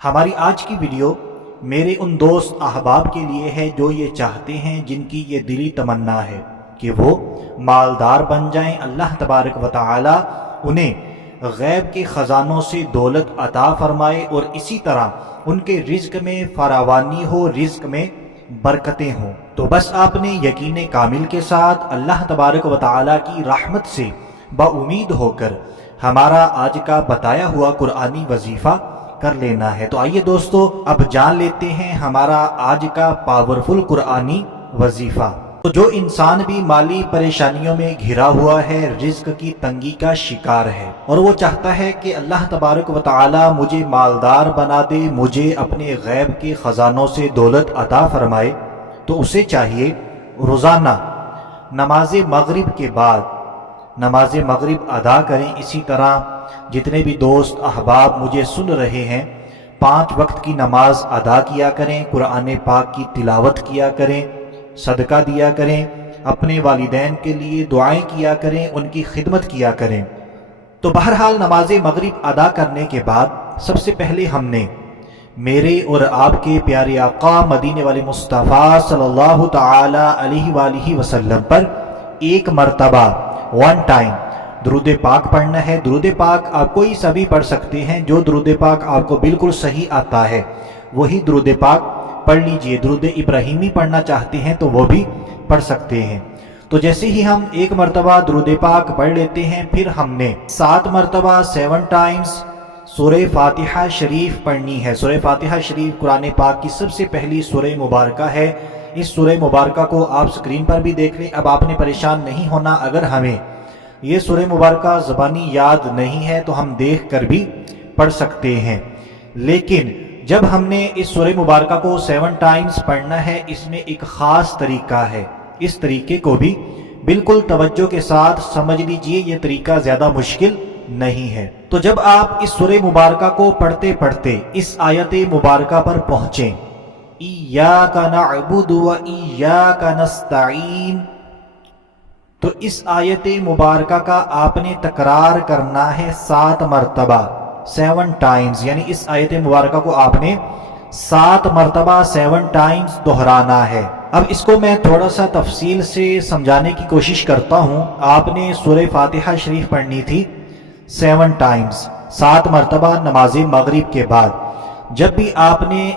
ہماری آج کی ویڈیو میرے ان دوست احباب کے لیے ہے جو یہ چاہتے ہیں، جن کی یہ دلی تمنا ہے کہ وہ مالدار بن جائیں، اللہ تبارک و تعالی انہیں غیب کے خزانوں سے دولت عطا فرمائے اور اسی طرح ان کے رزق میں فراوانی ہو، رزق میں برکتیں ہوں۔ تو بس آپ نے یقین کامل کے ساتھ اللہ تبارک و تعالی کی رحمت سے با امید ہو کر ہمارا آج کا بتایا ہوا قرآنی وظیفہ کر لینا ہے۔ تو آئیے دوستو اب جان لیتے ہیں ہمارا آج کا پاورفل قرآنی وظیفہ۔ تو جو انسان بھی مالی پریشانیوں میں گھرا ہوا ہے، رزق کی تنگی کا شکار ہے اور وہ چاہتا ہے کہ اللہ تبارک و تعالی مجھے مالدار بنا دے، مجھے اپنے غیب کے خزانوں سے دولت عطا فرمائے، تو اسے چاہیے روزانہ نماز مغرب کے بعد نماز مغرب ادا کریں۔ اسی طرح جتنے بھی دوست احباب مجھے سن رہے ہیں، 5 وقت کی نماز ادا کیا کریں، قرآن پاک کی تلاوت کیا کریں، صدقہ دیا کریں، اپنے والدین کے لیے دعائیں کیا کریں، ان کی خدمت کیا کریں۔ تو بہرحال نماز مغرب ادا کرنے کے بعد سب سے پہلے ہم نے میرے اور آپ کے پیارے آقا مدینے والے مصطفیٰ صلی اللہ تعالی علیہ وآلہ وسلم پر ایک مرتبہ 1 ٹائم درود پاک پڑھنا ہے۔ درود پاک آپ کوئی سا بھی پڑھ سکتے ہیں، جو درود پاک آپ کو بالکل صحیح آتا ہے وہی درود پاک پڑھ لیجئے۔ درود ابراہیمی پڑھنا چاہتے ہیں تو وہ بھی پڑھ سکتے ہیں۔ تو جیسے ہی ہم ایک مرتبہ درود پاک پڑھ لیتے ہیں، پھر ہم نے 7 مرتبہ 7 ٹائمز سورہ فاتحہ شریف پڑھنی ہے۔ سورہ فاتحہ شریف قرآن پاک کی سب سے پہلی سورہ مبارکہ ہے۔ اس سورہ مبارکہ کو آپ سکرین پر بھی دیکھ لیں۔ اب آپ نے پریشان نہیں ہونا، اگر ہمیں یہ سورہ مبارکہ زبانی یاد نہیں ہے تو ہم دیکھ کر بھی پڑھ سکتے ہیں، لیکن جب ہم نے اس سورہ مبارکہ کو 7 ٹائمز پڑھنا ہے، اس میں ایک خاص طریقہ ہے۔ اس طریقے کو بھی بالکل توجہ کے ساتھ سمجھ لیجئے، یہ طریقہ زیادہ مشکل نہیں ہے۔ تو جب آپ اس سورہ مبارکہ کو پڑھتے پڑھتے اس آیت مبارکہ پر پہنچیں، ایاک نعبد و ایاک نستعین، تو اس آیت مبارکہ کا آپ نے تکرار کرنا ہے 7 مرتبہ 7 ٹائمز، یعنی اس آیت مبارکہ کو آپ نے 7 مرتبہ 7 ٹائمز دہرانا ہے۔ اب اس کو میں تھوڑا سا تفصیل سے سمجھانے کی کوشش کرتا ہوں۔ آپ نے سورہ فاتحہ شریف پڑھنی تھی 7 ٹائمز 7 مرتبہ نماز مغرب کے بعد۔ جب بھی آپ نے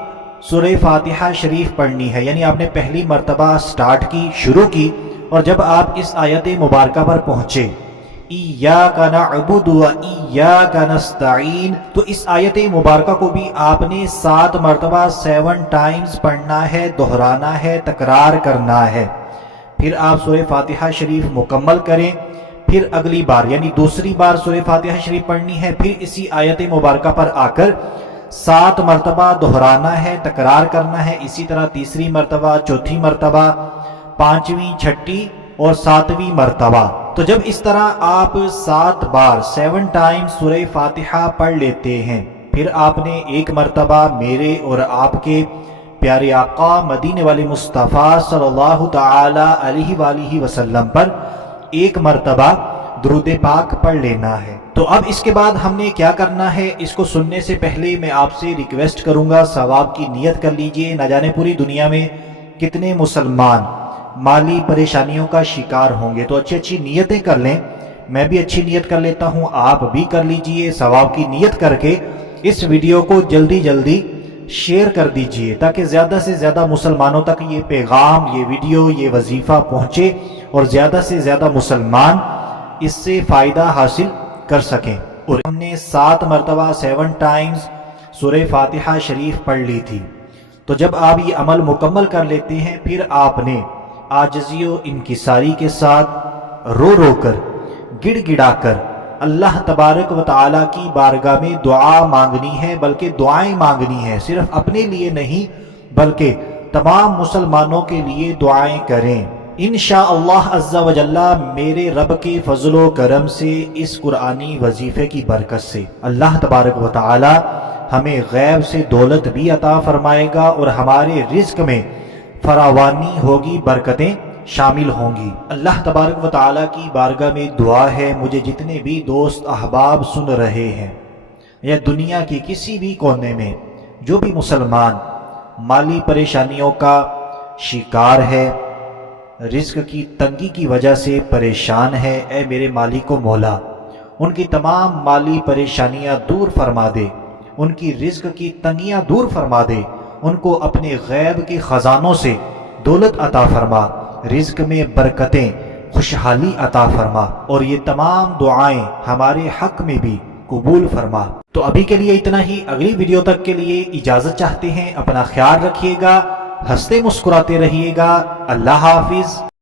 سورہ فاتحہ شریف پڑھنی ہے، یعنی آپ نے پہلی مرتبہ سٹارٹ کی، شروع کی، اور جب آپ اس آیت مبارکہ پر پہنچے ایاک نعبد و ایاک نستعین، تو اس آیت مبارکہ کو بھی آپ نے 7 مرتبہ 7 ٹائمز پڑھنا ہے، دہرانا ہے، تکرار کرنا ہے۔ پھر آپ سورہ فاتحہ شریف مکمل کریں، پھر اگلی بار یعنی دوسری بار سورہ فاتحہ شریف پڑھنی ہے، پھر اسی آیت مبارکہ پر آ کر 7 مرتبہ دہرانا ہے، تکرار کرنا ہے، اسی طرح تیسری مرتبہ، چوتھی مرتبہ، 5ویں، 6ٹھی اور 7ویں مرتبہ۔ تو جب اس طرح آپ 7 بار 7 ٹائم سورہ فاتحہ پڑھ لیتے ہیں، پھر آپ نے ایک مرتبہ میرے اور آپ کے پیارے آقا مدینے والے مصطفیٰ صلی اللہ تعالی علیہ وآلہ وسلم پر ایک مرتبہ درود پاک پڑھ لینا ہے۔ تو اب اس کے بعد ہم نے کیا کرنا ہے، اس کو سننے سے پہلے میں آپ سے ریکویسٹ کروں گا، ثواب کی نیت کر لیجئے۔ نہ جانے پوری دنیا میں کتنے مسلمان مالی پریشانیوں کا شکار ہوں گے، تو اچھی نیتیں کر لیں۔ میں بھی اچھی نیت کر لیتا ہوں، آپ بھی کر لیجئے۔ ثواب کی نیت کر کے اس ویڈیو کو جلدی جلدی شیئر کر دیجئے، تاکہ زیادہ سے زیادہ مسلمانوں تک یہ پیغام، یہ ویڈیو، یہ وظیفہ پہنچے اور زیادہ سے زیادہ مسلمان اس سے فائدہ حاصل کر سکیں۔ اور ہم نے 7 مرتبہ 7 ٹائمز سورہ فاتحہ شریف پڑھ لی تھی۔ تو جب آپ یہ عمل مکمل کر لیتے ہیں، پھر آپ نے عاجزی و انکساری کے ساتھ رو رو کر، گڑ گڑا کر اللہ تبارک و تعالی کی بارگاہ میں دعا مانگنی ہے، بلکہ دعائیں مانگنی ہے، صرف اپنے لیے نہیں بلکہ تمام مسلمانوں کے لیے دعائیں کریں۔ انشاءاللہ عز و جل میرے رب کے فضل و کرم سے، اس قرآنی وظیفے کی برکت سے اللہ تبارک و تعالی ہمیں غیب سے دولت بھی عطا فرمائے گا اور ہمارے رزق میں فراوانی ہوگی، برکتیں شامل ہوں گی۔ اللہ تبارک و تعالیٰ کی بارگاہ میں دعا ہے، مجھے جتنے بھی دوست احباب سن رہے ہیں یا دنیا کے کسی بھی کونے میں جو بھی مسلمان مالی پریشانیوں کا شکار ہے، رزق کی تنگی کی وجہ سے پریشان ہے، اے میرے مالک و مولا ان کی تمام مالی پریشانیاں دور فرما دے، ان کی رزق کی تنگیاں دور فرما دے، ان کو اپنے غیب کے خزانوں سے دولت عطا فرما، رزق میں برکتیں، خوشحالی عطا فرما، اور یہ تمام دعائیں ہمارے حق میں بھی قبول فرما۔ تو ابھی کے لیے اتنا ہی، اگلی ویڈیو تک کے لیے اجازت چاہتے ہیں، اپنا خیال رکھیے گا، ہنستے مسکراتے رہیے گا، اللہ حافظ۔